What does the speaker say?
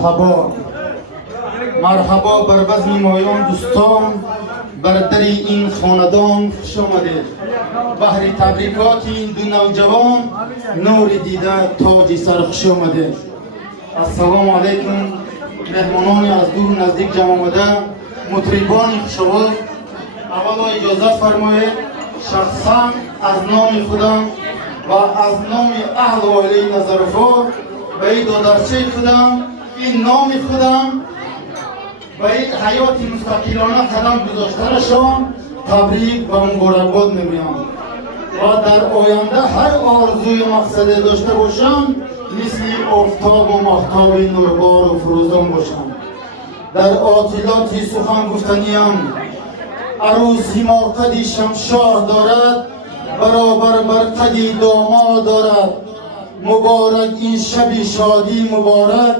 مرحبا مرحبا بر بزم مایان دوستان، بر در این خاندان خوش آمدید. بهر تبریکات این دو نوجوان نور دیده تاج سر خوش آمدید. السلام علیکم مهمانان از دور و نزدیک جمع آمده، مطربان خوش‌آواز. اول اجازه فرمایید شخصا از نام خودم و از نام اهل و عائله نظرافا به این دادرچه خودم، این نام خودم و این حیات مستقلانه قدم گذاشتنشان تبریک و مبارکباد میگویم و در آینده هر آرزوی مقصد داشته باشم مثل آفتاب و ماهتاب نوربار و فروزان باشم. در آتیلات سخن گفتنیم عروس حماقت شمشاه دارد، برابر بر قد داماد دارد. مبارک این شب شادی مبارک.